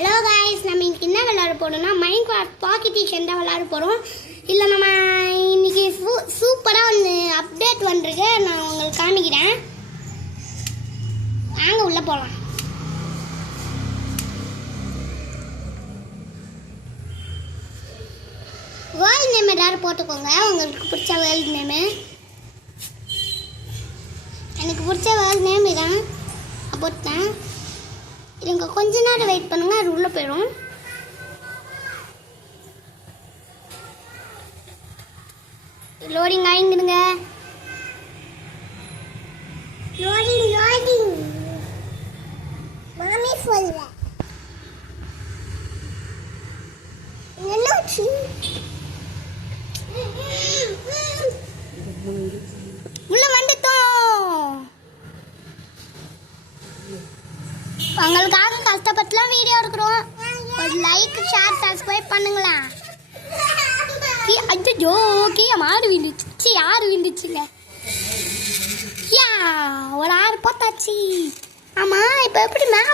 Hello guys, நம்ம இன்னைக்கு என்ன விளையாட போறோம்னா மைன்கிராஃப்ட் பாக்கெட் எடிஷன் தான் விளையாட போறோம். இல்ல நம்ம இன்னைக்கு சூப்பரா ஒரு அப்டேட் வந்திருக்கு. நான் உங்களுக்கு காமிக்கிறேன். வாங்க உள்ள போலாம். வேர்ல்ட் நேம் எல்லாரும் போட்டுக்கோங்க. உங்களுக்கு பிடிச்ச வேர்ல்ட் நேம். எனக்கு பிடிச்ச வேர்ல்ட் நேம் இதான் போட்டேன். இதுங்க கொஞ்ச நேரம் வெயிட் பண்ணுங்க, அது உள்ள போயிடும். லோடிங் ஆயிடுங்க. லோடிங் மாமி சொல்ல என்னாச்சு? உள்ள வந்துட்டோம். உங்களுக்காக கஷ்டப்பட்டுலாம் வீடியோ எடுக்கிறோம். ஒரு லைக், ஷேர், சப்ஸ்கிரைப் பண்ணுங்களா. ஐயோ, கீழே மாடு விழுந்துச்சு. யாரு விழுந்துச்சுங்க? ஒரு ஆடு போட்டாச்சு. ஆமா, இப்போ எப்படி மேலே